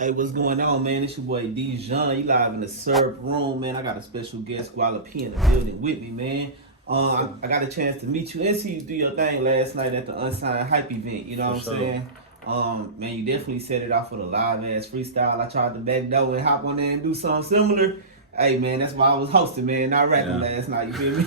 Hey, what's going on, man? It's your boy Dijon. You live in the syrup room, man. I got a special guest, Gwaula P, in the building with me, man. I got a chance to meet you and see you do your thing last night at the Unsigned Hype event. You know what I'm saying? Man, you definitely set it off with a live ass freestyle. I tried to back door and hop on there and do something similar. Hey, man, that's why I was hosting, man, not rapping last night. You feel me?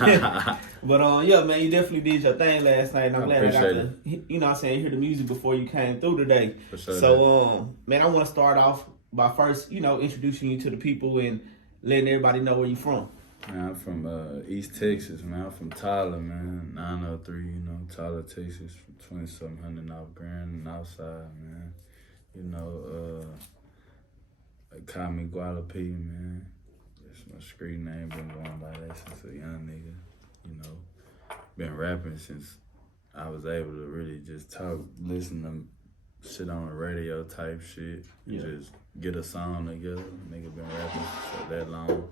But yeah, man, you definitely did your thing last night, and I'm glad I got to, you know what I'm saying, hear the music before you came through today. So, man, I want to start off by first, introducing you to the people and letting everybody know where you from. Man, I'm from East Texas, man. I'm from Tyler, man. 903, Tyler, Texas, from 2700 North Grand and outside, man. They call me Gwaula P, man. That's my street name. Been going by that since a young nigga, Been rapping since I was able to really just talk, listen to shit on the radio type shit, and just get a song together. Nigga been rapping for that long.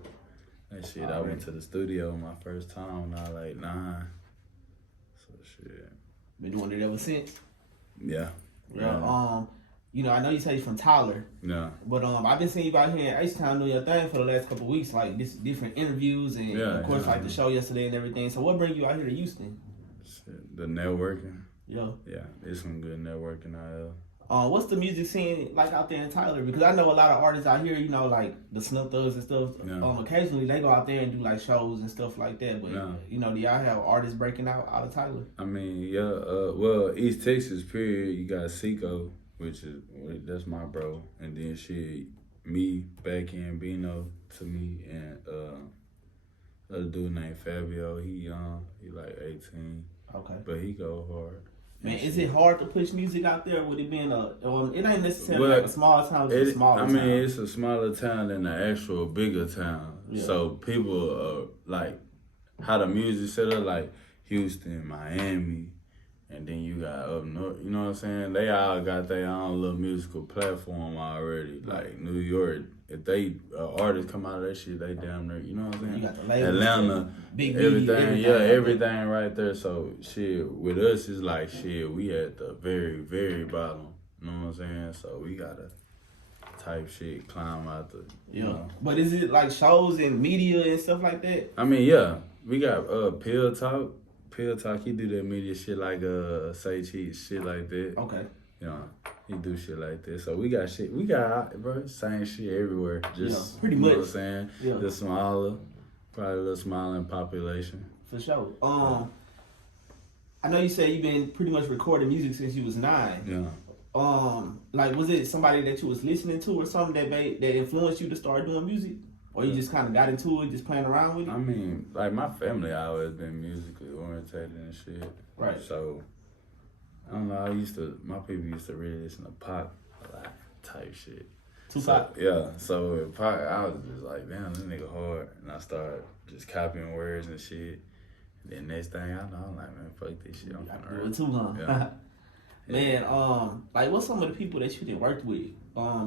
That shit, I went to the studio my first time when I was like 9. So shit. Been doing it ever since? Yeah. I know you say you're from Tyler. Yeah. But I've been seeing you out here in H-Town doing your thing for the last couple of weeks, like different interviews and of course like the show yesterday and everything. So what brings you out here to Houston? Shit, the networking. Yeah. Yeah, there's some good networking out here. What's the music scene like out there in Tyler? Because I know a lot of artists out here, like the Snuff Thugs and stuff. Occasionally they go out there and do like shows and stuff like that. But do y'all have artists breaking out of Tyler? I mean, yeah. Well, East Texas, period. You got Seco, that's my bro, and then shit, me, Becky and Bino to me, and other dude named Fabio. He young, he like 18. Okay. But he go hard. Man, is it hard to push music out there with it being it ain't necessarily like a small town, it's a smaller town. It's a smaller town than the actual bigger town. Yeah. So people like how the music set up, like Houston, Miami, and then you got up north, you know what I'm saying? They all got their own little musical platform already. Like New York, if they artists come out of that shit, they damn near, you know what I'm saying? You got the labels, Atlanta, big everything, everything right there. So shit, with us it's like shit, we at the very, very bottom. You know what I'm saying? So we gotta type shit, climb out the, you know. But is it like shows and media and stuff like that? I mean, yeah, we got Pill Talk. Pill Talk, he do that media shit like Say Cheese, shit like that. Okay. He do shit like that. So we got shit. We got, bro, same shit everywhere. Just pretty much. You know what I'm saying? Yeah. The smaller, probably a little smaller in population. For sure. I know you said you've been pretty much recording music since you was 9. Yeah. Like, was it somebody that you was listening to or something that influenced you to start doing music? Or you just kind of got into it, just playing around with it? I mean, like, my family always been musically orientated and shit. Right. So, I don't know, my people used to really listen to pop a lot, type shit. Tupac? So, yeah, so with pop, I was just like, damn, this nigga hard. And I started just copying words and shit. And then next thing I know, I'm like, man, fuck this shit. I'm gonna do it too, huh? Yeah. Man, like, what's some of the people that you did work with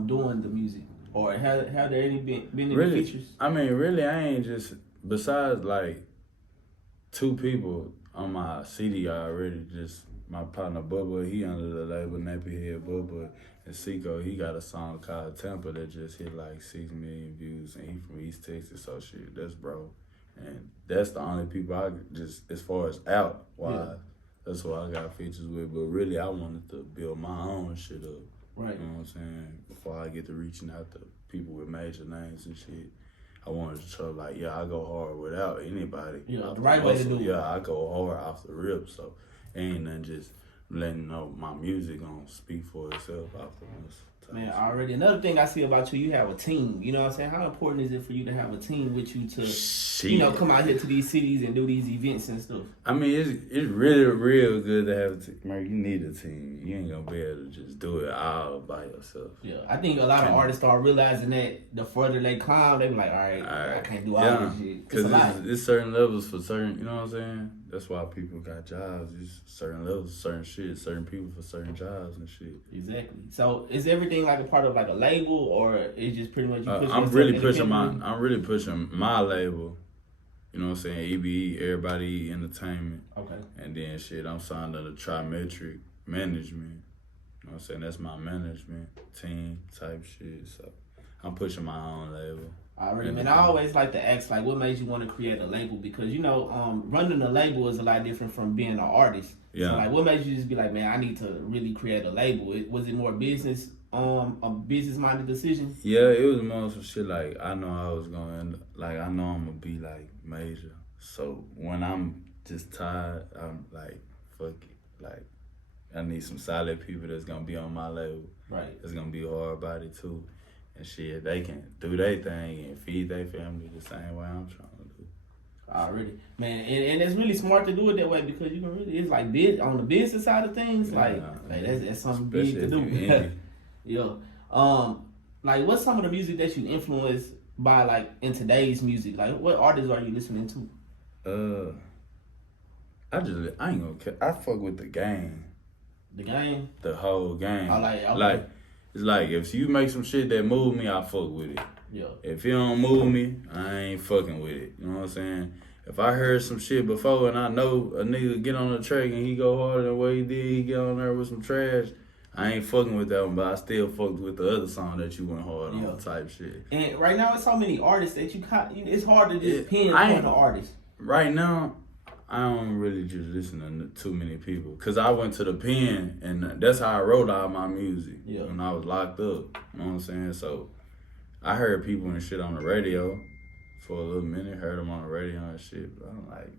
doing the music? Or have there any been any really, features? I mean, really, I ain't just, besides like 2 people on my CD already, just my partner Bubba, he under the label Nappyhead Bubba, and Seco, he got a song called Tampa that just hit like 6 million views, and he from East Texas, so shit, that's bro. And that's the only people I just, as far as out wise, that's what I got features with, but really I wanted to build my own shit up. Right. You know what I'm saying? Before I get to reaching out to people with major names and shit, I wanted to show like, I go hard without anybody. Yeah, the right way to do it. Yeah, I go hard off the rip, so ain't nothing just letting my music gonna speak for itself afterwards. Man, already another thing I see about you have a team. You know what I'm saying? How important is it for you to have a team with you to, come out here to these cities and do these events and stuff? I mean, it's really real good to have a team. Man, you need a team. You ain't gonna be able to just do it all by yourself. Yeah, I think a lot of artists start realizing that the further they climb, they be like, all right, I can't do all this shit. Because it's certain levels for certain, you know what I'm saying? That's why people got jobs. It's certain levels, certain shit, certain people for certain jobs and shit. Exactly. So is everything like a part of like a label, or it's just pretty much you push I'm really pushing my label. You know what I'm saying? EBE, Everybody Entertainment. Okay. And then shit, I'm signed under Trimetric Management. You know what I'm saying? That's my management team type shit. So I'm pushing my own label. Already, man. I always like to ask, like, what made you want to create a label? Because running a label is a lot different from being an artist. Yeah. So, like, what made you just be like, man, I need to really create a label? Was it more business, a business-minded decision? Yeah, it was more some shit like I know I was going, like I know I'm gonna be like major. So when I'm just tired, I'm like, fuck it, like I need some solid people that's gonna be on my label. Right. That's gonna be hard body too. And shit, they can do their thing and feed their family the same way I'm trying to do. Already, man, and it's really smart to do it that way because you can really, it's like on the business side of things, like that's something big to do. Yeah. Like what's some of the music that you influenced by, like in today's music? Like what artists are you listening to? I ain't gonna care. I fuck with the game. The game. The whole game. Like. It's like, if you make some shit that move me, I fuck with it. Yeah. If you don't move me, I ain't fucking with it. You know what I'm saying? If I heard some shit before and I know a nigga get on the track and he go harder than what he did, he get on there with some trash, I ain't fucking with that one, but I still fucked with the other song that you went hard on type shit. And right now, it's so many artists that it's hard to just pinpoint an artist. Right now, I don't really just listen to too many people. Because I went to the pen, and that's how I wrote all my music when I was locked up. You know what I'm saying? So I heard people and shit on the radio for a little minute, heard them on the radio and shit. But I'm like,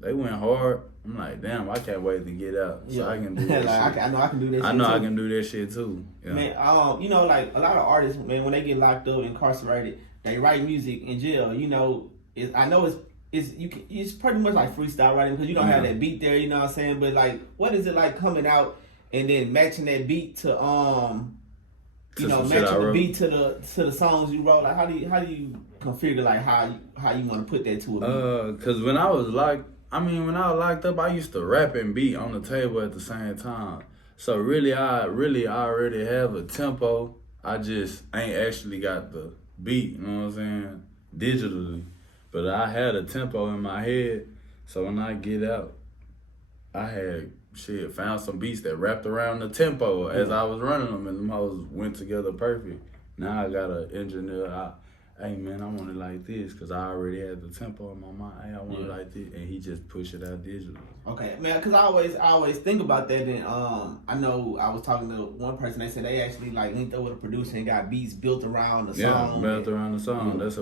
they went hard. I'm like, damn, I can't wait to get out so I can do that shit. I know I can do that shit I know too. I can do that shit too. Yeah. Man, like a lot of artists, man, when they get locked up, incarcerated, they write music in jail. It's pretty much like freestyle writing because you don't have that beat there, you know what I'm saying? But like, what is it like coming out and then matching that beat to matching the beat to the songs you wrote? Like, how do you configure like how you want to put that to a beat? Cause when I was locked up, I used to rap and beat on the table at the same time. So I already have a tempo. I just ain't actually got the beat, you know what I'm saying? Digitally. But I had a tempo in my head, so when I get out, I had found some beats that wrapped around the tempo as I was running them, and them hoes went together perfect. Now I got an engineer. Hey man, I want it like this, because I already had the tempo in my mind. Hey, I want it like this, and he just pushed it out digitally. Okay, man, because I always think about that. And I know I was talking to one person. They said they actually like linked up with a producer and got beats built around the song. Yeah, built around the song. That's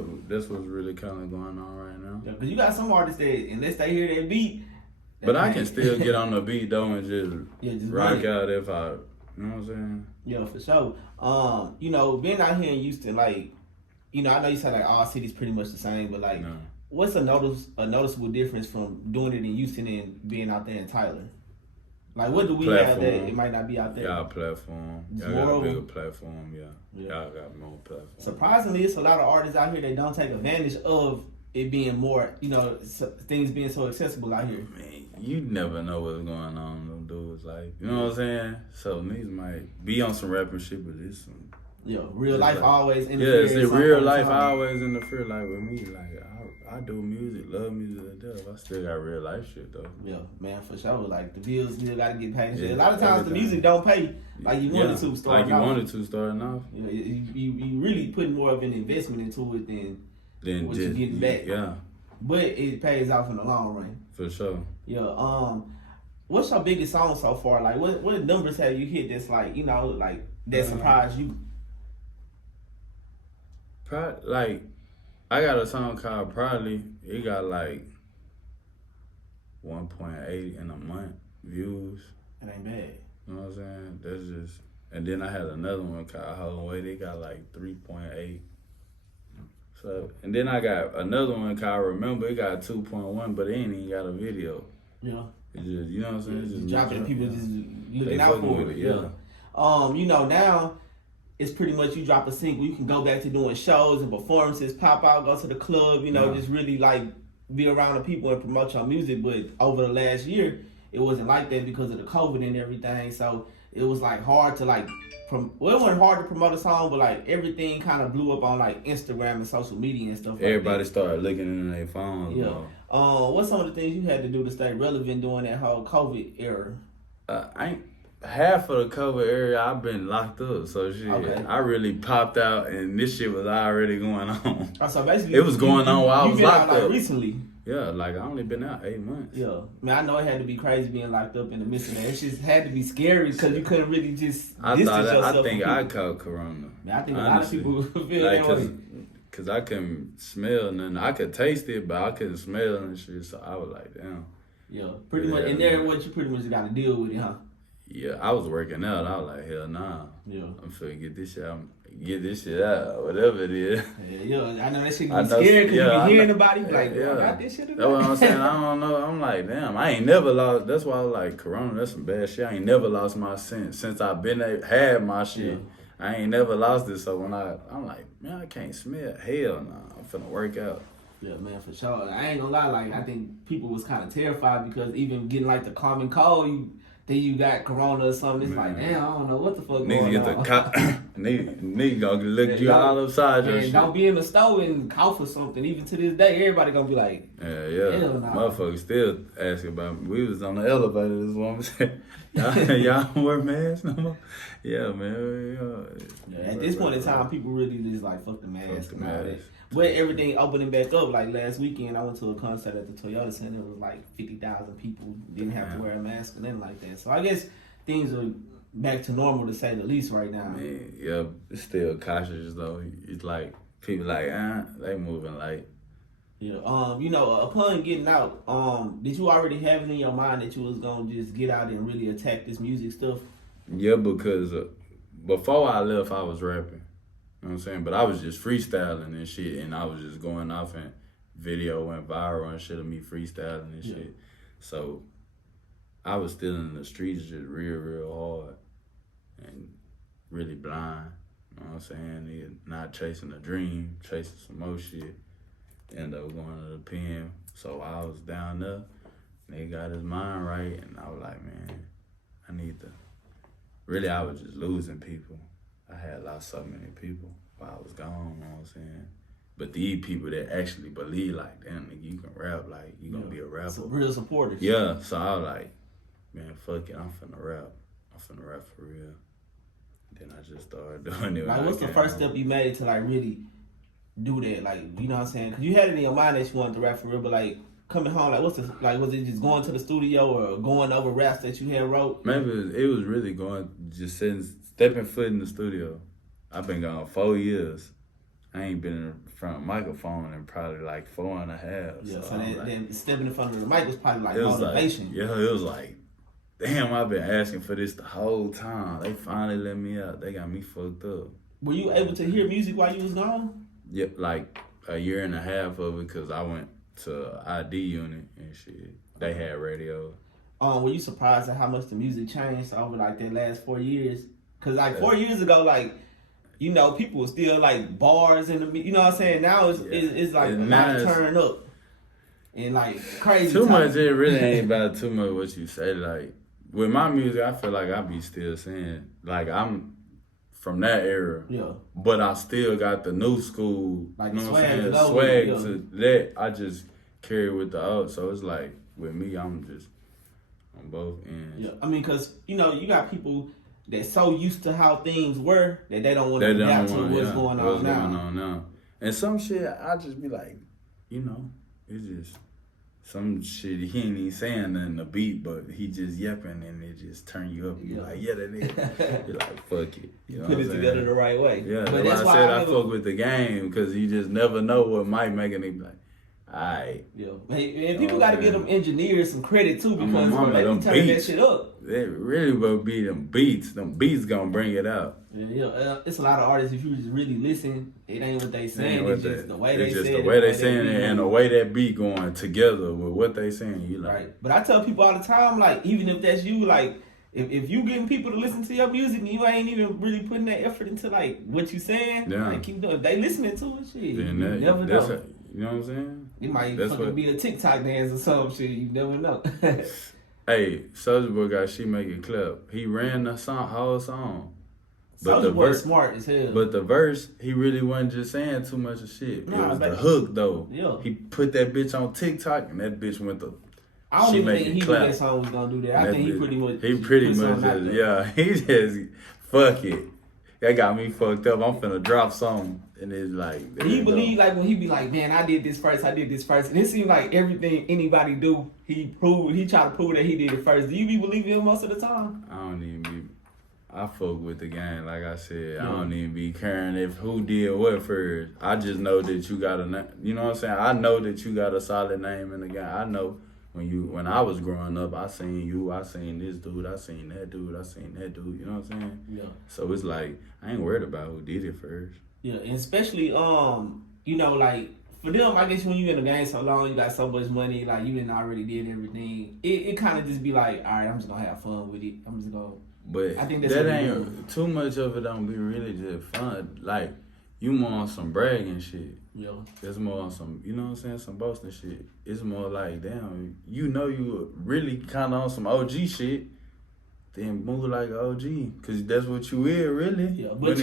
what's really kind of going on right now. Yeah, because you got some artists that unless they hear that beat. But I can still get on the beat though and just rock out if I, you know what I'm saying? Yeah, for sure. Being out here in Houston, like, I know you said like all cities pretty much the same, but like, what's a noticeable difference from doing it in Houston and being out there in Tyler? Like, what do we have that it might not be out there? Y'all platform. Y'all got a bigger platform, Y'all got more platform. Surprisingly, it's a lot of artists out here that don't take advantage of it being more, things being so accessible out here. Man, you never know what's going on in them dudes' life. You know what I'm saying? So niggas might be on some rapping shit, but it's some... real life always interfere. Yeah, it's real life always interfere. Like with me, like I do music, love music to death. I still got real life shit though. Yeah, man, for sure. Like the bills still gotta get paid. A lot of times the music don't pay like you wanted to starting off. Like you wanted to starting off. Yeah, you really putting more of an investment into it than what you're getting back. Yeah. But it pays off in the long run. For sure. Yeah. What's your biggest song so far? Like what numbers have you hit that's like, like that surprised you? Like, I got a song called Probably. It got like 1.8 in a month views. It ain't bad. You know what I'm saying? That's just... And then I had another one called Whole Way. They got like 3.8. So, and then I got another one called Remember. It got 2.1, but it ain't even got a video. Yeah. It's just, you know what I'm saying? It's just dropping, people just looking out for it. Yeah. Now it's pretty much you drop a single, you can go back to doing shows and performances, pop out, go to the club, just really like be around the people and promote your music. But over the last year, it wasn't like that because of the COVID and everything. So it was like hard to like, it wasn't hard to promote a song, but like everything kind of blew up on like Instagram and social media and stuff. Everybody started looking in their phones. Yeah. What's some of the things you had to do to stay relevant during that whole COVID era? half of the cover area I've been locked up, so shit. Okay. I really popped out, and this shit was already going on. Oh, so basically, it was going on while I was locked out, up recently. Yeah, like I only been out 8 months. Yeah, man, I know it had to be crazy being locked up in the midst of that. It just had to be scary because you couldn't really just. I think I caught corona. Man, I think honestly, a lot of people feel that way. Cause I couldn't smell nothing. I could taste it, but I couldn't smell and shit. So I was like, damn. Yeah, pretty much. And there, what you pretty much got to deal with it, huh? Yeah, I was working out. I was like, hell nah. Yeah. I'm finna get this shit out, whatever it is. Yeah. I know that shit can be scary because you be hearing about it. Like, I got this shit. That's what I'm saying. I don't know. I'm like, damn, I ain't never lost. That's why I was like, corona, that's some bad shit. I ain't never lost my sense since I've had my shit. Yeah. I ain't never lost it. So when I'm like, man, I can't smell. Hell nah. I'm finna work out. Yeah, man, for sure. I ain't gonna lie. Like, I think people was kind of terrified because even getting like the common cold, then you got corona or something. It's like, damn, I don't know what the fuck going on. Nigga gonna look you all upside your shit. Don't be in the store and cough or something. Even to this day, everybody gonna be like, yeah. Motherfuckers still asking about me. We was on the elevator, this woman said, y'all don't wear masks no more? Yeah, man. Yeah, at this point in time, people really just like, fuck the mask and all that. But everything opening back up, like last weekend, I went to a concert at the Toyota Center. It was like 50,000 people didn't have to wear a mask and then like that. So I guess things are back to normal to say the least right now. Man, yeah, it's still cautious though. It's like people like, they moving like. Yeah. Upon getting out, did you already have it in your mind that you was gonna just get out and really attack this music stuff? Yeah, because before I left, I was rapping. You know what I'm saying? But I was just freestyling and shit, and I was just going off, and video went viral and shit of me freestyling and shit. So I was still in the streets just real hard and really blind. You know what I'm saying? Not chasing a dream, chasing some more shit. Ended up going to the pen. So I was down there, nigga got his mind right, and I was like, man, I need to. Really, I was just losing people. I had lost so many people while I was gone, you know what I'm saying? But these people that actually believe, like, damn, nigga, you can rap, like, you gonna be a rapper. Some real supporters. Yeah, so I was like, man, fuck it, I'm finna rap. I'm finna rap for real. Then I just started doing it. Like, what's the first step you made to, like, really do that? Like, you know what I'm saying? Because you had it in your mind that you wanted to rap for real, but, like, coming home, like, was it just going to the studio or going over raps that you had wrote? Maybe it was really just stepping foot in the studio. I've been gone 4 years. I ain't been in front of a microphone in probably like 4.5. Yeah, so then stepping in front of the mic was probably like motivation. It was like, damn, I've been asking for this the whole time. They finally let me out. They got me fucked up. Were you able to hear music while you was gone? Yep, like a year and a half of it because I went to ID unit and shit. They had radio. Were you surprised at how much the music changed over like that last 4 years? Cause like 4 years ago, like, you know, people were still like bars in the, you know what I'm saying? Now it's like a lot of turn up and like crazy. Too much. It really ain't about too much what you say. Like with my music, I feel like I be still saying like I'm from that era. Yeah. But I still got the new school, like, you know what I'm saying? Swag to that. I just carry with the old. So it's like with me, I'm just on both ends. Yeah. I mean, cause you know you got people that's so used to how things were that they don't want to adapt to what's going on now. And some shit, I just be like, you know, it's just some shit he ain't even saying nothing to beat, but he just yapping and it just turn you up. You're like, yeah, that nigga. You're like, fuck it. You know put it together the right way. Yeah, but that's why I said I fuck with the game because you just never know what might make a nigga be like, alright. Yeah. And people got to give them engineers some credit too because they be turning that shit up. They really will be them beats. Them beats gonna bring it out. Yeah. It's a lot of artists. If you just really listen, it ain't what they saying. It's just the way they saying it. It's just the way they saying it and the way that beat going together with what they saying. You like. Right. But I tell people all the time, like, even if that's you, like, if you getting people to listen to your music and you ain't even really putting that effort into like what you saying, like, keep doing. If they listening to it, shit, you never know. You know what I'm saying? It might fucking be a TikTok dance or some shit. You never know. Hey, Soulja Boy got She Make It Clap. He ran the whole song. Soulja Boy smart as hell. But the verse, he really wasn't just saying too much of shit. It was the hook though. Yeah. He put that bitch on TikTok and that bitch went to I don't she even make think it he knew clap. that song was gonna do that. I think he pretty much He put something out just, there. he just, fuck it. That got me fucked up. I'm finna drop something. And it's like, Do you believe, like, when he be like, man, I did this first, and it seems like everything anybody do, he try to prove that he did it first. Do you be believing him most of the time? I don't even be, I fuck with the game, like I said. I don't even be caring if who did what first. I just know that you got a, you know what I'm saying? I know that you got a solid name in the game. I know when I was growing up, I seen you, I seen this dude, I seen that dude, you know what I'm saying? Yeah. So it's like, I ain't worried about who did it first. Yeah, and especially, you know, like, for them, I guess when you in the game so long, you got so much money, like, you didn't already did everything. It kind of just be like, all right, I'm just going to have fun with it. I'm just going to... But I think that's that ain't, too much of it don't be really just fun. Like, you more on some bragging shit. Yeah. It's more on some, you know what I'm saying, some boasting shit. It's more like, damn, you know you really kind of on some OG shit. Then move like an OG, because that's what you is, really. Yeah, but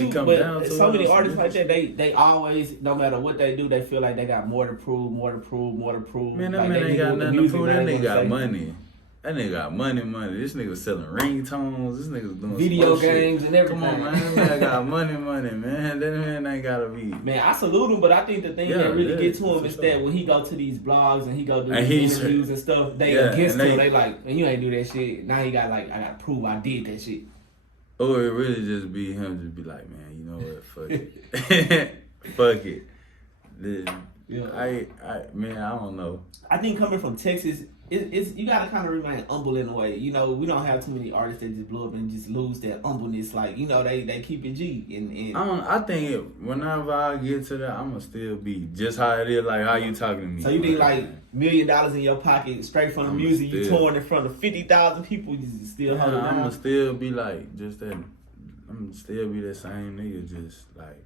so many artists like that, they always, no matter what they do, they feel like they got more to prove. Man, that like, man ain't got nothing to prove. That nigga got say. money. That nigga got money. This nigga selling ringtones. This nigga doing video games shit. and everything. Come on, man. That man got money, man. That man ain't gotta be. Man, I salute him, but I think the thing that really get to him is that when he go to these blogs and he go do these interviews and stuff, they against him. They like, and you ain't do that shit. Now he got like, I gotta prove I did that shit. Or it really just be him, just be like, man, you know what? Fuck it. Fuck it. Yeah. Man, I don't know. I think coming from Texas, it's you gotta kind of remain humble in a way. You know, we don't have too many artists that just blow up and just lose that humbleness. Like, you know, they keep it G. And I think whenever I get to that, I'ma still be just how it is, like how you talking to me. So you think like $1 million in your pocket straight from the music, you touring in front of 50,000 people, you just still hold it down? I'ma still be like just that. I'ma still be that same nigga, just like.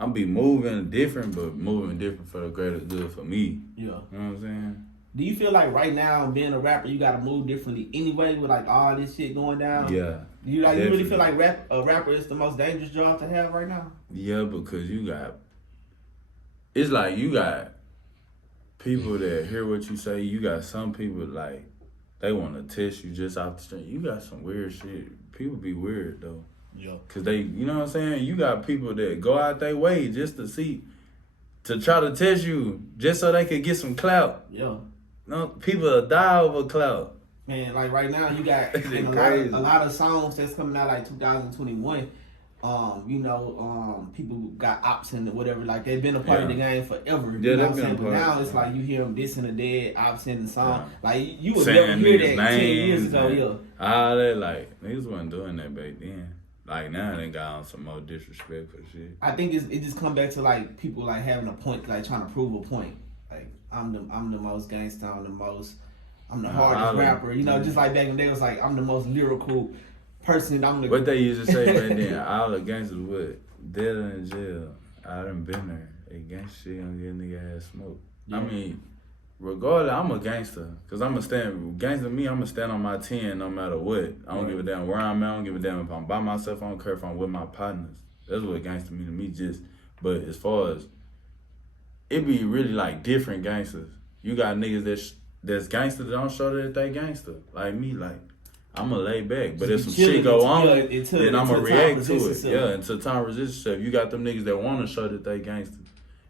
I'm be moving different, but moving different for the greater good for me. Yeah. You know what I'm saying? Do you feel like right now, being a rapper, you gotta move differently anyway with like all this shit going down? Yeah. You really feel like a rapper is the most dangerous job to have right now? Yeah, because it's like you got people that hear what you say. You got some people like, they want to test you just off the street. You got some weird shit. People be weird though. Yeah. Cause they, you know what I'm saying? You got people that go out their way just to try to test you, just so they could get some clout. Yeah. No, people will die over clout. Man, like right now, you got a lot of songs that's coming out like 2021. People got ops and whatever, like they've been a part of the game forever. Yeah, you know they've been a part. But now it's like you hear them dissing the dead, ops in the song. Yeah. Like you would Saying never hear that niggas' 10 years names ago. and Yeah. all that, like, niggas wasn't doing that back then. Like, now they got on some more disrespectful shit. I think it just come back to like people like having a point, like trying to prove a point. Like I'm the most gangsta, I'm the hardest rapper. You know, just like back in the day, it was like I'm the most lyrical person. What they used to say back then, all the gangsters would dead in jail. I done been there. Hey, gangsta shit gonna get a nigga ass smoke. Yeah. I mean, regardless, I'm a gangster. Cause I'm gonna stand on my 10 no matter what. I don't give a damn where I'm at. I don't give a damn if I'm by myself. I don't care if I'm with my partners. That's what gangster mean to me. But as far as, it be really like different gangsters. You got niggas that's gangster that don't show that they gangster. Like me, like, I'ma lay back. But if some shit go on, then I'ma react to it. Yeah, until time resist itself. You got them niggas that wanna show that they gangster.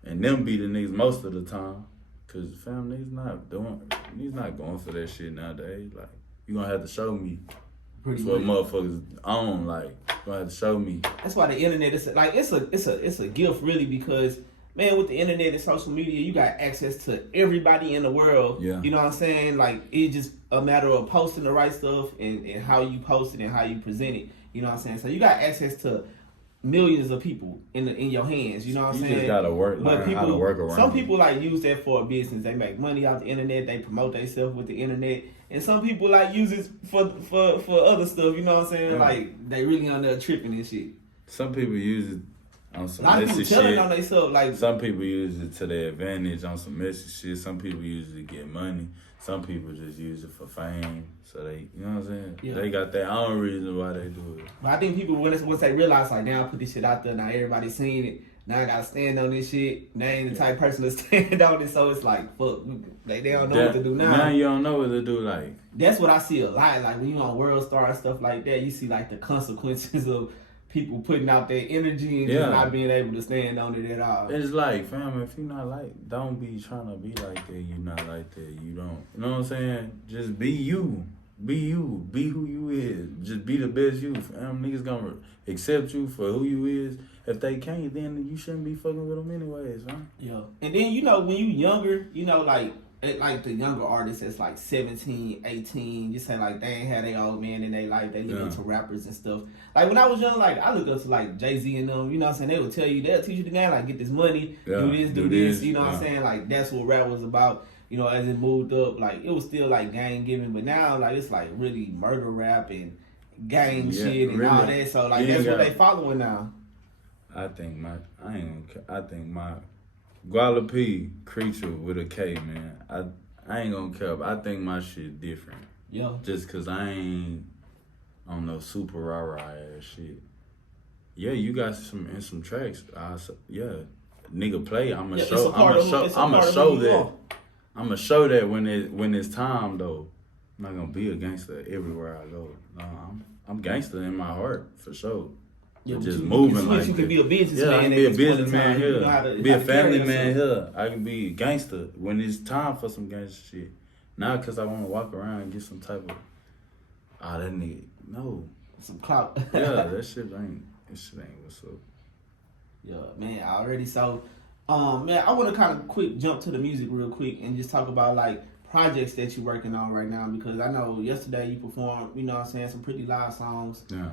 And them be the niggas most of the time. Cause fam, niggas not going for that shit nowadays. Like, you gonna have to show me. Pretty what motherfuckers own, like, you gonna have to show me. That's why the internet is like, it's a gift really, because man, with the internet and social media, you got access to everybody in the world. Yeah. You know what I'm saying? Like, it's just a matter of posting the right stuff and how you post it and how you present it. You know what I'm saying? So you got access to millions of people in your hands. You know what I'm saying? You just gotta learn how to work around. Some people like use that for a business. They make money off the internet. They promote themselves with the internet. And some people like use it for other stuff. You know what I'm saying? Yeah. Like, they really on there tripping and shit. Some people use it on some messy shit. A lot of people telling on themselves, like, some people use it to their advantage on some messy shit. Some people use it to get money. Some people just use it for fame. So they, you know what I'm saying? Yeah. They got their own reason why they do it. But I think people, once they realize, like, now I put this shit out there, now everybody's seeing it, Now I gotta stand on this shit. Now I ain't the type of person to stand on it, so it's like, fuck, like they don't know what to do now. Now you don't know what to do, like. That's what I see a lot. Like when you on World Star and stuff like that, you see like the consequences of people putting out their energy and just not being able to stand on it at all. It's like, fam, if you not like, don't be trying to be like that. You not like that. You don't. You know what I'm saying? Just be you. Be you. Be who you is. Just be the best you. Fam, niggas gonna accept you for who you is. If they can't, then you shouldn't be fucking with them anyways, man. Yeah. And then, you know, when you younger, you know, like the younger artists that's like 17, 18, just say like they ain't had their old man in their life, they look into rappers and stuff. Like when I was young, like I looked up to like Jay-Z and them, you know what I'm saying? They would tell you, they'll teach you the game, like get this money, do this, you know what I'm saying? Like that's what rap was about. You know, as it moved up, like it was still like gang giving, but now like it's like really murder rap and gang shit and all that. So like that's what they following now. I think my Gwaula P Creature with a K, man. I ain't gonna care. I think my shit different. Yeah. Just cause I ain't on no super rah ass shit. Yeah, you got some tracks. Nigga play. I'ma show that when it's time though. I'm not gonna be a gangster everywhere I go. No, I'm gangster in my heart for sure. Yeah, just moving like you can be a businessman. I can be a businessman here. You know be a family man here. I can be a gangster when it's time for some gangster shit. Not because I want to walk around and get some type of that nigga. No. Some clout. Yeah, that shit ain't what's up. Yeah, man, already. So, man, I want to kind of jump to the music real quick and just talk about like projects that you're working on right now, because I know yesterday you performed, you know what I'm saying, some pretty live songs. Yeah.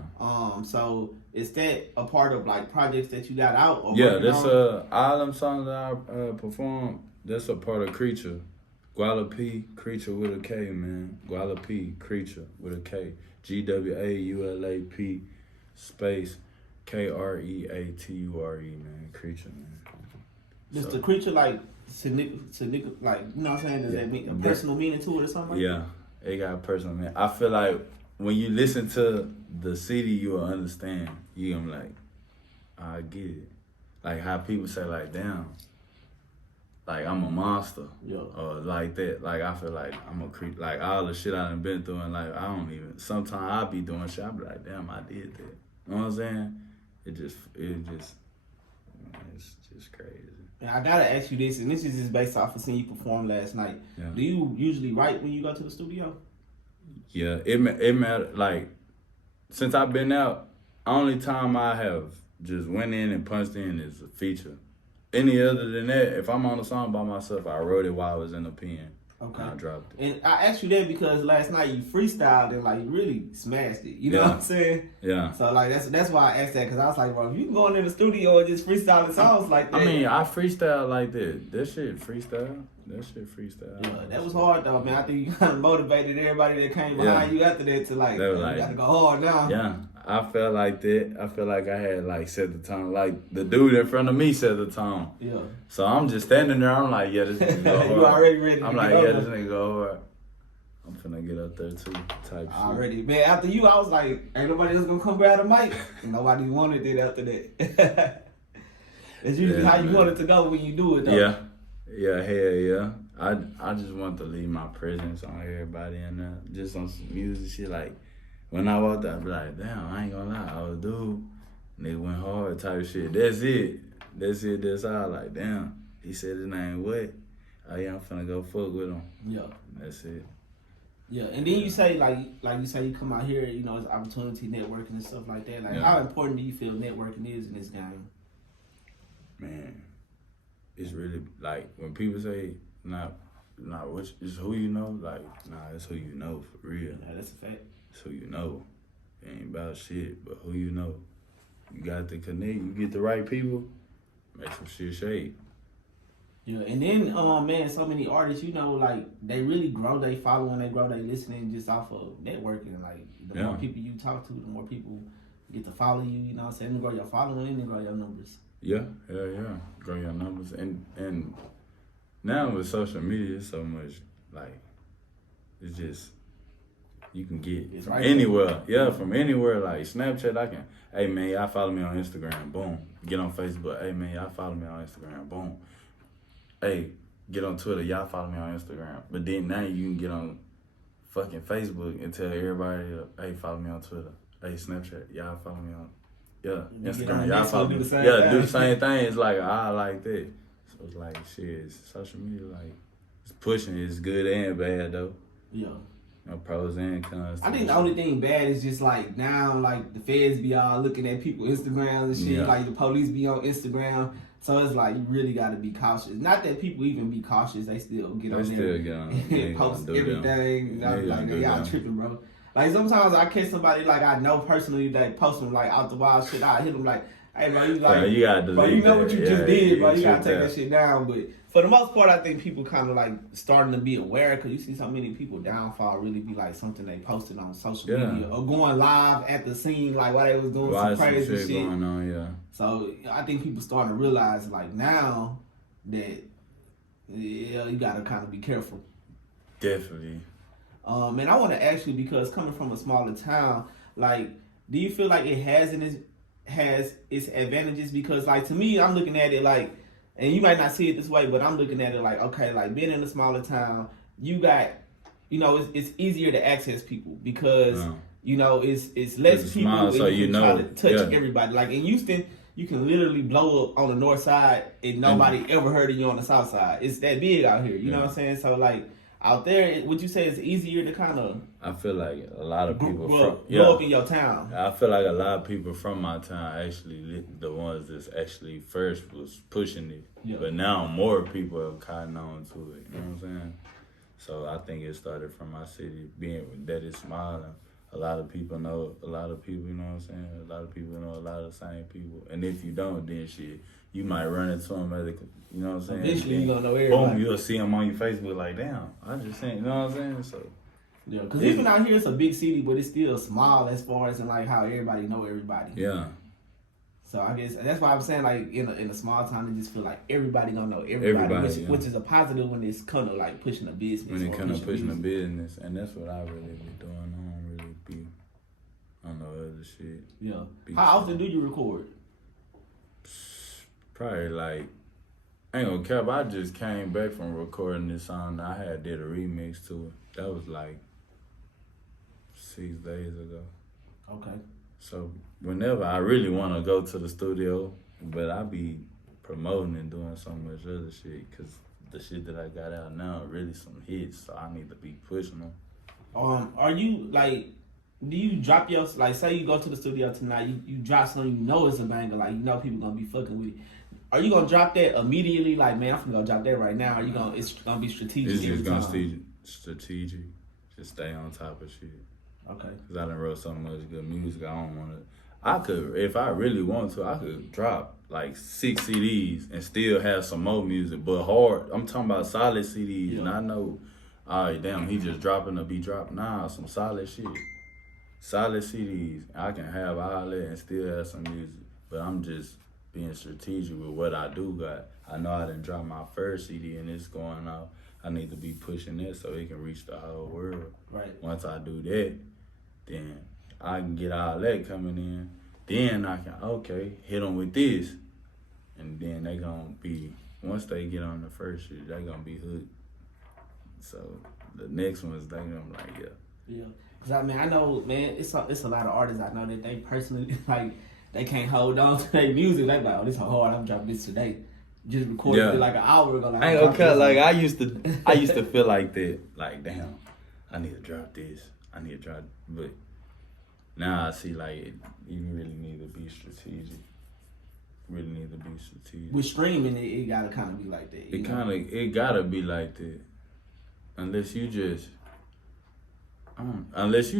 So is that a part of like projects that you got out? Or that's all them songs that I performed, that's a part of Creature. Gwaula P Creature with a K, man. Gwaula P Creature with a K. GWAULAP space KREATURE, man. Creature, man. Is the Creature like significant, like, you know what I'm saying? Does that mean a personal meaning to it or something? Yeah, it got a personal meaning. I feel like when you listen to the CD, you will understand. You gonna be like, I get it. Like how people say, like, damn, like I'm a monster. Yeah. Or like that. Like I feel like I'm a creep. Like all the shit I done been through, and like I don't even. Sometimes I be doing shit. I be like, damn, I did that. You know what I'm saying? It's just crazy. And I gotta ask you this, and this is just based off of seeing you perform last night. Yeah. Do you usually write when you go to the studio? Yeah, it matter. Like since I've been out, only time I have just went in and punched in is a feature. Any other than that, if I'm on a song by myself, I wrote it while I was in the pen. Okay. And I dropped it. And I asked you that because last night you freestyled and like you really smashed it. You know what I'm saying? Yeah. So like that's why I asked that, because I was like, bro, if you can go in the studio and just freestyle songs like that. I mean, I freestyle like that. That shit freestyle. Yeah, that was hard though, man. I think you kind of motivated everybody that came behind you after that to like, you gotta go hard now. Yeah, I felt like that. I feel like I had like set the tone. Like the dude in front of me set the tone. Yeah. So I'm just standing there. I'm like, yeah, this nigga go hard. You already ready? I'm like, yeah, this nigga go hard. I'm finna get up there too. Type shit. Already, man. After you, I was like, ain't nobody else gonna come grab the mic. Nobody wanted it after that. That's usually how you want it to go when you do it, though. Yeah, hell yeah. I just want to leave my presence on everybody and just on some music shit. Like when I walked out, I be like, damn, I ain't gonna lie, oh dude, nigga went hard type shit. That's it. That's all. Like, damn, he said his name what? Oh yeah, I'm finna go fuck with him. Yeah. That's it. Yeah, and then you say like you say you come out here, you know, it's opportunity networking and stuff like that. Like, how important do you feel networking is in this game? Man, it's really like when people say not which is who you know, like it's who you know for real. Yeah, that's a fact. It's who you know. It ain't about shit, but who you know. You got to connect. You get the right people, make some shit shake. Yeah, and then man, so many artists, you know, like they really grow their following, they grow their listening just off of networking. Like the more people you talk to, the more people get to follow you. You know what I'm saying? And grow your following and grow your numbers. Yeah. Grow your numbers, and now with social media, it's so much like it's just You can get It's from right anywhere. Yeah, from anywhere. Like Snapchat, I can. Hey man, y'all follow me on Instagram. Boom. Get on Facebook. Hey man, y'all follow me on Instagram. Boom. Hey, get on Twitter. Y'all follow me on Instagram. But then now you can get on fucking Facebook and tell everybody, hey, follow me on Twitter. Hey, Snapchat. Y'all follow me on. Yeah, Instagram. Y'all follow me. Yeah, do the same thing. It's like I like that. So it's like shit. It's social media, like it's pushing. It's good and bad though. Yeah. No pros and cons. I think the only thing bad is just like now, like the feds be all looking at people Instagrams and shit. Yeah. Like the police be on Instagram, so it's like you really got to be cautious. Not that people even be cautious; they still get on there and post everything. Like y'all tripping, bro. Like sometimes I catch somebody like I know personally like posting like out the wild shit. I hit them like, "Hey, bro, you like, you gotta bro, you know what you just did, bro. You gotta take that that shit down." But for the most part, I think people kind of like starting to be aware because you see so many people downfall really be like something they posted on social media or going live at the scene like while they was doing some crazy shit going on. Yeah. So I think people starting to realize like now that you gotta kind of be careful. Definitely. And I want to ask you because coming from a smaller town, like, do you feel like it has its advantages? Because like to me, I'm looking at it like. And you might not see it this way, but I'm looking at it like, okay, like being in a smaller town, you got, it's easier to access people because, it's less people small, and so you can try to touch yeah. everybody. Like in Houston, you can literally blow up on the north side and nobody ever heard of you on the south side. It's that big out here, you know what I'm saying? So like out there, would you say it's easier to kind of... I feel like a lot of people grow up in your town. I feel like a lot of people from my town actually the ones that's actually first was pushing it. Yeah. But now more people have cotton on to it. You know what I'm saying? So I think it started from my city being that it's small. And a lot of people know a lot of people, you know what I'm saying? A lot of people know a lot of the same people. And if you don't, then shit, you might run into them as a, you know what I'm saying? Eventually you're going to know everybody. Boom, you'll see them on your Facebook like, damn, I just saying, you know what I'm saying? So... Yeah, because even out here, it's a big city, but it's still small as far as in like how everybody know everybody. Yeah. So I guess that's why I'm saying like in a small town, it just feel like everybody gonna know everybody, which is a positive when it's kind of like pushing a business. When it kind of pushing a business, and that's what I really be doing. I don't really be on no other shit. Yeah. How often do you record? Probably like. I ain't gonna cap. I just came back from recording this song. I did a remix to it. That was like 6 days ago. Okay. So whenever I really want to go to the studio, but I be promoting and doing so much other shit because the shit that I got out now are really some hits, so I need to be pushing them. Are you like, do you drop your, like say you go to the studio tonight, you drop something, you know it's a banger, like you know people gonna be fucking with it. Are you gonna drop that immediately? Like, man, I'm gonna drop that right now. Are you gonna? It's gonna be strategic. It's just gonna be strategic. Just stay on top of shit. Okay. Cause I done wrote so much good music. I don't wanna. I could, if I really want to, I could drop like 6 CDs and still have some more music, but hard. I'm talking about solid CDs, yeah. And I know, all right, damn, he just dropping a beat drop. Nah, some solid shit, solid CDs. I can have all that and still have some music, but I'm just being strategic with what I do got. I know I didn't drop my first CD and it's going out. I need to be pushing it so it can reach the whole world. Right. Once I do that, then I can get all that coming in. Then I can, hit them with this. And then they gonna be, once they get on the first shit, they gonna be hooked. So the next ones, they gonna be like, yeah. Yeah. Cause I mean, I know, man, it's a lot of artists I know that they personally, like, they can't hold on to their music. They like, oh, this is hard. I'm dropping this today. Just recorded it like an hour ago. Like, I ain't gonna cut. Like I used to feel like that. Like damn, I need to drop this. I need to drop. But now I see like you really need to be strategic. Really need to be strategic. With streaming, it gotta kind of be like that. It gotta be like that. Unless you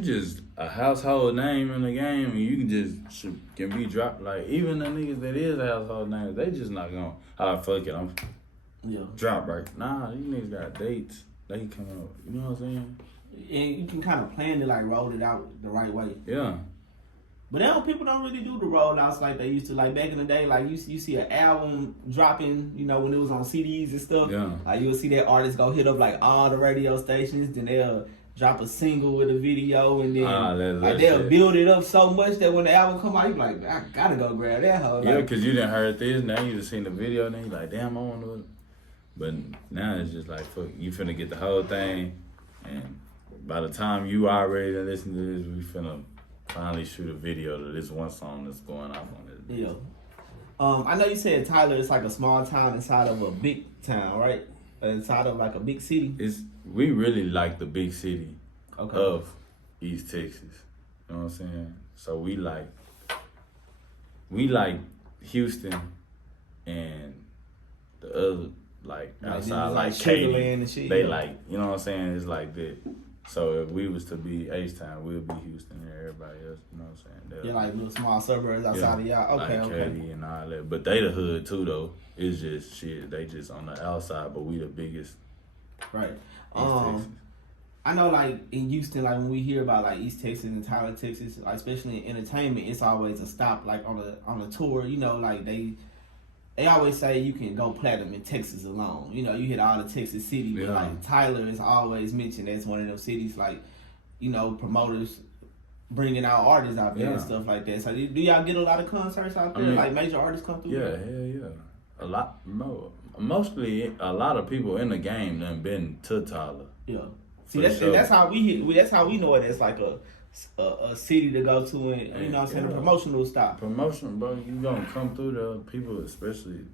just a household name in the game and you can be dropped. Like even the niggas that is a household name, they just not gonna, fuck it, I'm drop right. Nah, you niggas got dates. They come out, you know what I'm saying? And you can kind of plan to like roll it out the right way. Yeah. But now people don't really do the rollouts like they used to. Like back in the day, like you see an album dropping, you know, when it was on CDs and stuff. Yeah. Like you'll see that artist go hit up like all the radio stations, then they'll drop a single with a video, and then that's they'll it. build it up so much that when the album come out, you like, I gotta go grab that hoe. Yeah, Like, because you didn't heard this, now you just seen the video, and then you like, damn, I want to. But now it's just like, fuck, you finna get the whole thing, and by the time you are ready to listen to this, we finna finally shoot a video to this one song that's going off on this. yeah. I know you said Tyler is like a small town inside of a big town, right? Inside of like a big city. We really like the big city Okay. of East Texas. You know what I'm saying? So we like Houston and the other like outside like Katy. And shit, They yeah. like, you know what I'm saying? It's like that. So if we was to be H-Town, we'll be Houston and everybody else, you know what I'm saying? Yeah, like little small suburbs outside of y'all. Okay, like okay. Katy and all that. But they the hood too though. It's just shit. They just on the outside, but we the biggest. Right. East Texas. I know, like in Houston, like when we hear about like East Texas and Tyler, Texas, like especially in entertainment, it's always a stop, like on a tour. You know, like they always say you can go platinum in Texas alone. You know, you hit all the Texas cities, but like Tyler is always mentioned as one of those cities, like, you know, promoters bringing out artists out there and stuff like that. So do y'all get a lot of concerts out there? Like major artists come through? Yeah, hell yeah. A lot, mostly a lot of people in the game done been to Tyler. Yeah. See, that's how we know it as like a city to go to, and you know what I'm saying, a promotional stop. Promotion, bro, you gonna come through there. People, especially,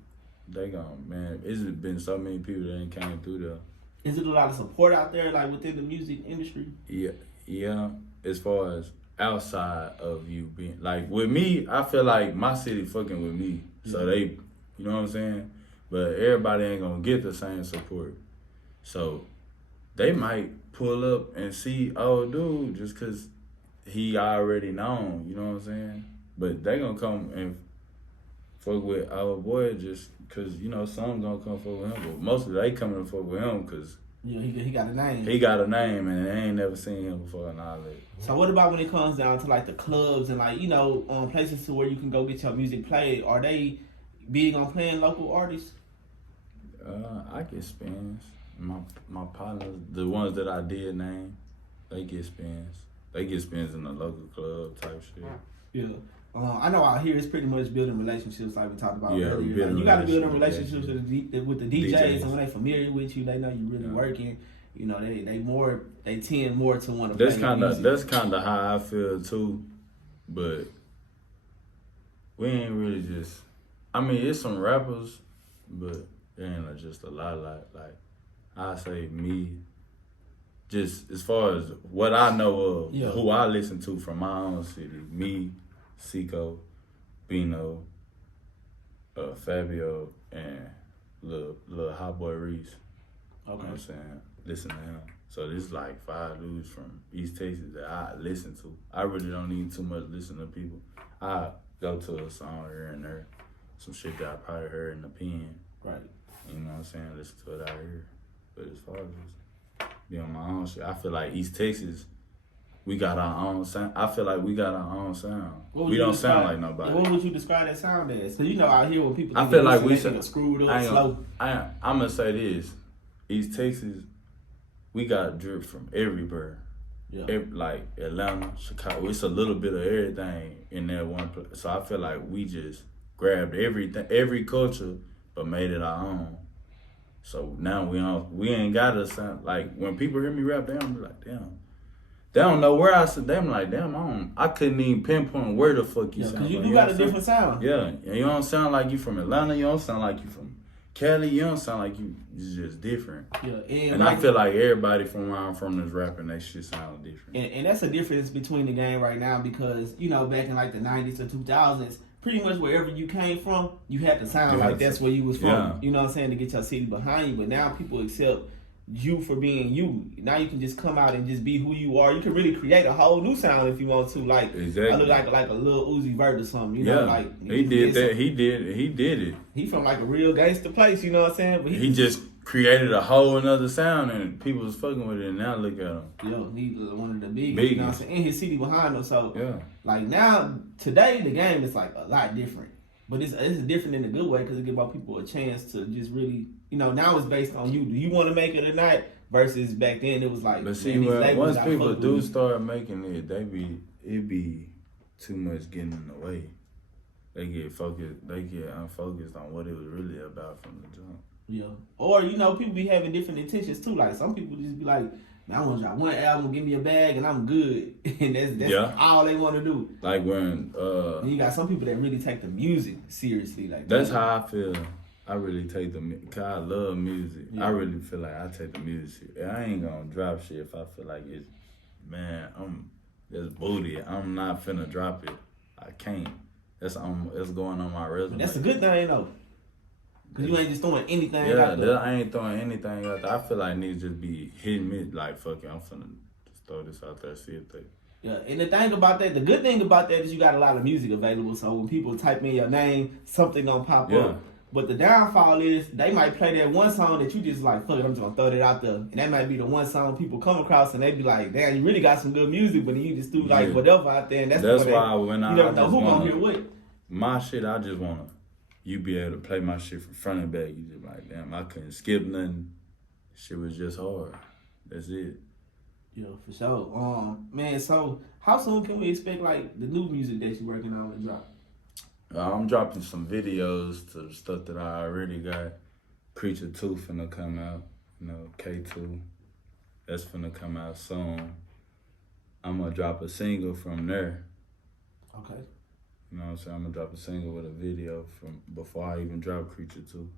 they gonna, man. It's been so many people that ain't came through there. Is it a lot of support out there, like within the music industry? Yeah. As far as outside of you being like with me, I feel like my city fucking with me, so they, you know what I'm saying. But everybody ain't gonna get the same support, so they might pull up and see old dude just cause he already known, you know what I'm saying? But they gonna come and fuck with our boy just cause, you know, some gonna come fuck with him, but mostly they coming to fuck with him cause he got a name. He got a name and they ain't never seen him before and all that. So what about when it comes down to like the clubs and like, you know, places to where you can go get your music played? Are they big on playing local artists? I get spins. My partners, the ones that I did name, they get spins. They get spins in the local club type shit. Yeah. I know out here it's pretty much building relationships like we talked about earlier. Like, you got to build them relationships with the DJs, and when they familiar with you, they know you really working. You know, they tend more to want to play your music. That's kind of how I feel too, but we ain't really just. I mean, it's some rappers, but it ain't just a lot. Like I say, me. Just as far as what I know of, who I listen to from my own city, me, Seco, Bino, Fabio, and little Hot Boy Reese. Okay. You know what I'm saying? Listen to him. So this like 5 dudes from East Texas that I listen to. I really don't need too much listen to people. I go to a song here and there, some shit that I probably heard in the pen. Right. You know what I'm saying? Listen to it out here. But as far as be on my own shit, I feel like East Texas, we got our own sound. I feel like we got our own sound. We don't sound like nobody. What would you describe that sound as? So you know out here when people I feel like we sound screwed up, slow. I'm gonna say this: East Texas, we got drip from everywhere. Yeah. Like Atlanta, Chicago, it's a little bit of everything in that one place. So I feel like we just grabbed everything, every culture, but made it our own. So now we ain't got a sound. Like when people hear me rap, they don't be like, damn. They don't know where I said. Them like, damn, I couldn't even pinpoint where the fuck you sound. Cause you got a different sound. Yeah, and you don't sound like you from Atlanta. You don't sound like you from Cali. You don't sound like you. It's just different. Yeah, and I feel like everybody from where I'm from is rapping. They shit sound different. And that's a difference between the game right now because you know back in like the 90s or 2000s. Pretty much wherever you came from, you had to sound like that's where you was from. Yeah. You know what I'm saying? To get your city behind you. But now people accept you for being you. Now you can just come out and just be who you are. You can really create a whole new sound if you want to. Like I look like a little Uzi Vert or something. You know, like he did that. He did it. He from like a real gangster place. You know what I'm saying? But he just created a whole another sound and people was fucking with it. And now look at him. Yo, he's one of the biggest. You know what I'm saying? In his city behind him. So like now today the game is like a lot different. But it's different in a good way because it gives our people a chance to just really, you know, now it's based on you. Do you want to make it or not? Versus back then, it was like, But see, man, these labels once gotta people fuck with do you. start making it, it be too much getting in the way. They get unfocused on what it was really about from the jump. Yeah. Or, you know, people be having different intentions too. Like, some people just be like, man, I want to drop one album, give me a bag, and I'm good. And that's all they want to do. Like when and you got some people that really take the music seriously. Like that's how I feel. I really take cause I love music. Yeah. I really feel like I take the music. I ain't gonna drop shit if I feel like it's, man, it's booty. I'm not finna drop it. I can't. It's going on my resume. That's a good thing though. Cause you ain't just throwing anything Yeah, out there. I ain't throwing anything out there. I feel like niggas just be hitting me like, fuck it, I'm finna just throw this out there, see if they. Yeah, and the thing about that, the good thing about that is you got a lot of music available. So when people type in your name, something gonna pop up. But the downfall is they might play that one song that you just like, fuck it, I'm just gonna throw that out there. And that might be the one song people come across and they be like, damn, you really got some good music, but you just threw like whatever out there. And that's why when I never know who gonna hear what. My shit, I just wanna you be able to play my shit from front and back. You just like, damn, I couldn't skip nothing. Shit was just hard. That's it. Yeah, for sure. Man, so how soon can we expect like the new music that you're working on to drop? I'm dropping some videos to the stuff that I already got. Creature 2 finna come out. You know, K2. That's finna come out soon. I'm gonna drop a single from there. Okay. You know what I'm saying? I'm gonna drop a single with a video from before I even drop Creature 2.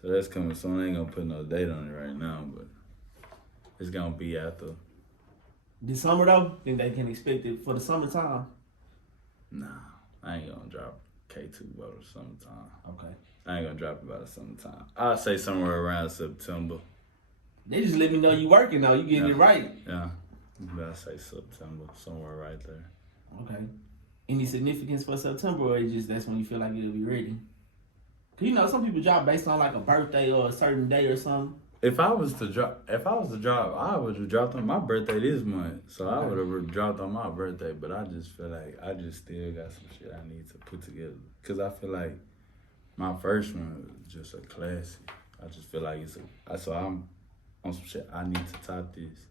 So that's coming soon. I ain't gonna put no date on it right now, but it's gonna be after. This summer though? Think they can expect it for the summertime? Nah, I ain't gonna drop K2 by the summertime. Okay. I ain't gonna drop it by the summertime. I'll say somewhere around September. They just let me know you working though. You getting it right. Yeah. I'll say September, somewhere right there. Okay. Any significance for September, or is just that's when you feel like it'll be ready? Cause you know some people drop based on like a birthday or a certain day or something. If I was to drop, I would have dropped on my birthday this month. So I would have dropped on my birthday. But I just feel like I just still got some shit I need to put together. Cause I feel like my first one was just a classic. I just feel like so I'm on some shit. I need to top this.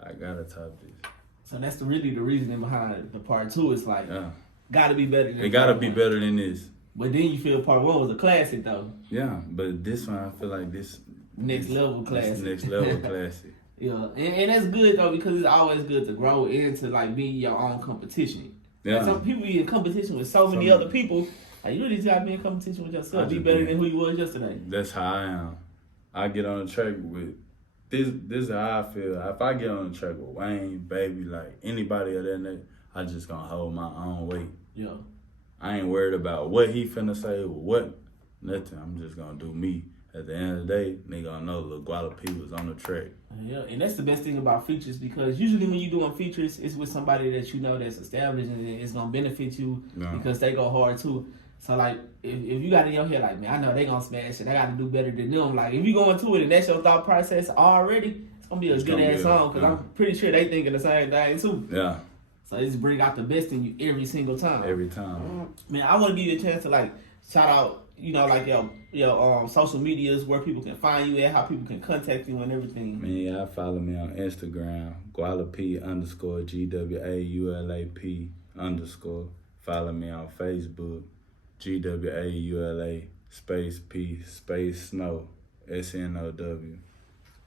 I gotta top this. So that's really the reasoning behind the part 2. It's like, gotta be better than it gotta be better than this. But then you feel part 1 was a classic though. Yeah, but this one I feel like this next level classic. Next level classic. Yeah, and that's good though because it's always good to grow into like being your own competition. Yeah. Like, some people be in competition with so many other people. Like you really just gotta be in competition with yourself. Be better than who you was yesterday. That's how I am. I get on the track with this is how I feel. If I get on the track with Wayne, Baby, like anybody of that nature, I just gonna hold my own weight. Yeah. I ain't worried about what he finna say or what, nothing. I'm just gonna do me. At the end of the day, nigga gonna know Lil Gwaula P was on the track. Yeah, and that's the best thing about features because usually when you doing features, it's with somebody that you know that's established and it's gonna benefit you because they go hard too. So like, if you got in your head like, man, I know they gonna smash it, I gotta do better than them. Like, if you go into it and that's your thought process already, it's gonna be a good ass song because I'm pretty sure they thinking the same thing too. Yeah. So it just bring out the best in you every single time. Every time. Man, I want to give you a chance to like shout out, you know, like your social medias where people can find you at, how people can contact you and everything. Man, y'all follow me on Instagram, Gwaula P _ GWAULAP _ Follow me on Facebook, GWAULA _ P _ Snow SNOW.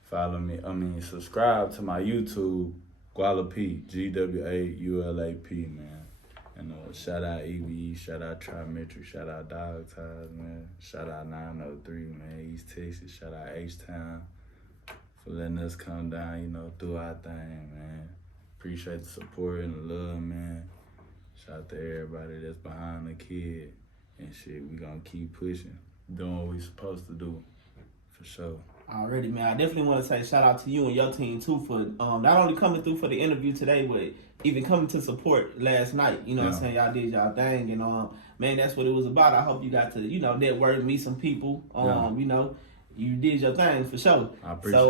Follow me. Subscribe to my YouTube, Gwaula P GWAULAP, man. And shout out EVE, shout out Trimetric, shout out Dog Ties, man. Shout out 903, man. East Texas, shout out H-Town for letting us come down, you know, do our thing, man. Appreciate the support and the love, man. Shout out to everybody that's behind the kid and shit. We gonna keep pushing, doing what we supposed to do, for sure. Already, man. I definitely want to say shout out to you and your team too for not only coming through for the interview today, but even coming to support last night. You know what I'm saying? Y'all did y'all thing, and man, that's what it was about. I hope you got to, you know, network, meet some people. You know, you did your thing for sure. I appreciate it.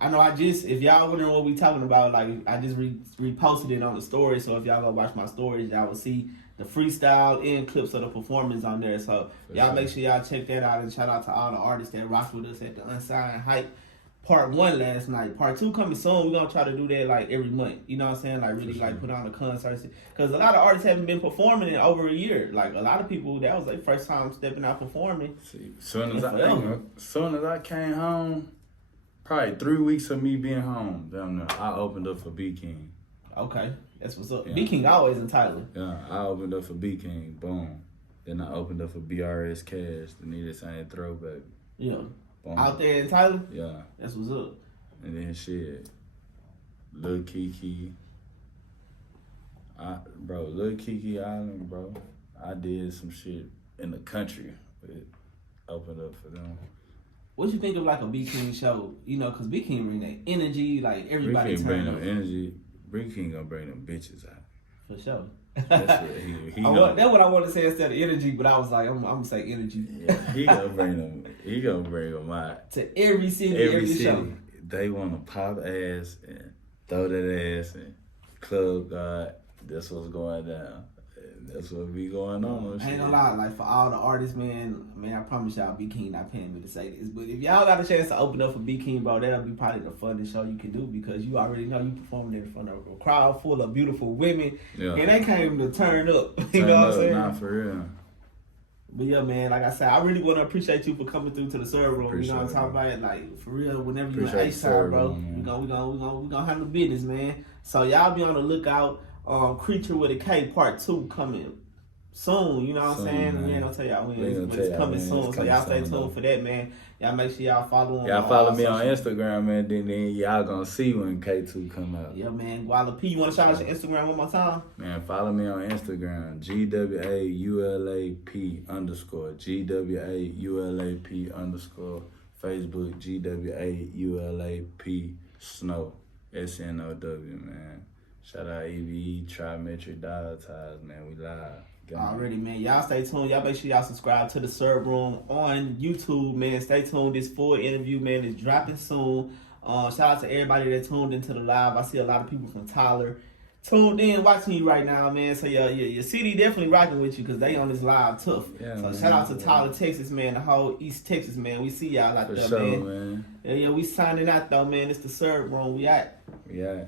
I know if y'all wondering what we talking about, like I just reposted it on the story. So if y'all go watch my stories, y'all will see the freestyle and clips of the performance on there. So y'all make sure y'all check that out and shout out to all the artists that rock with us at the Unsigned Hype part 1 last night. Part 2 coming soon. We're gonna try to do that like every month. You know what I'm saying? Like really like put on the concerts. Cause a lot of artists haven't been performing in over a year. Like a lot of people, that was like first time stepping out performing. See, soon as I came home, probably 3 weeks of me being home, down there, I opened up for B King. Okay, that's what's up. Yeah. B King always entitled. Yeah, I opened up for B King. Boom. Then I opened up for BRS Cash, the Need It Same Throwback. Yeah. Boom. Out there entitled? Yeah. That's what's up. And then shit, Lil Kiki. Lil Kiki Island, bro. I did some shit in the country. It opened up for them. What you think of like a B King show? You know, cause B King bring that energy, like everybody B King bring turn them up. energy. B King gonna bring them bitches out. For sure. That's what he that's what I want to say instead of energy, but I was like, I'm gonna say energy. Yeah, he gonna bring them. He gonna bring them out To every city, every city. show. They wanna pop ass and throw that ass and club God. That's what's going down. And that's what be going on. I ain't gonna lie, like for all the artists, man, I promise y'all, B King not paying me to say this, but if y'all got a chance to open up for B King, bro, that'll be probably the funnest show you can do because you already know you performing in front of a crowd full of beautiful women, and they came to turn up. You know what I'm saying? Nah, for real. But yeah, man, like I said, I really want to appreciate you for coming through to the server room. Appreciate you know what I'm talking it, about? Like for real, whenever you in Appreciate H-Town, bro, room, we gonna handle business, man. So y'all be on the lookout. Creature with a K Part 2 coming soon. You know what I'm saying? Man. We ain't gonna tell y'all when, We but it's coming soon. So y'all stay tuned though. for that, man. Y'all make sure y'all follow him. Y'all follow me on Instagram, man. Then y'all gonna see when K2 come out. Yeah, man. Gwaula P. You wanna shout out your Instagram one more time? Man, follow me on Instagram, GWAULAP_, GWAULAP_, Facebook, GWAULAP Snow, SNOW, man. Shout out EVE, Trimetric Dial Ties, man. We live. Already, man. Y'all stay tuned. Y'all make sure y'all subscribe to the Serve Room on YouTube, man. Stay tuned. This full interview, man, is dropping soon. Shout out to everybody that tuned into the live. I see a lot of people from Tyler tuned in, watching you right now, man. So your city definitely rocking with you because they on this live tough. Yeah, so man, shout out to Tyler, Texas, man. The whole East Texas, man. We see y'all out For there, sure, man. man. Yeah, we signing out though, man. It's the Serve Room. We out. We out.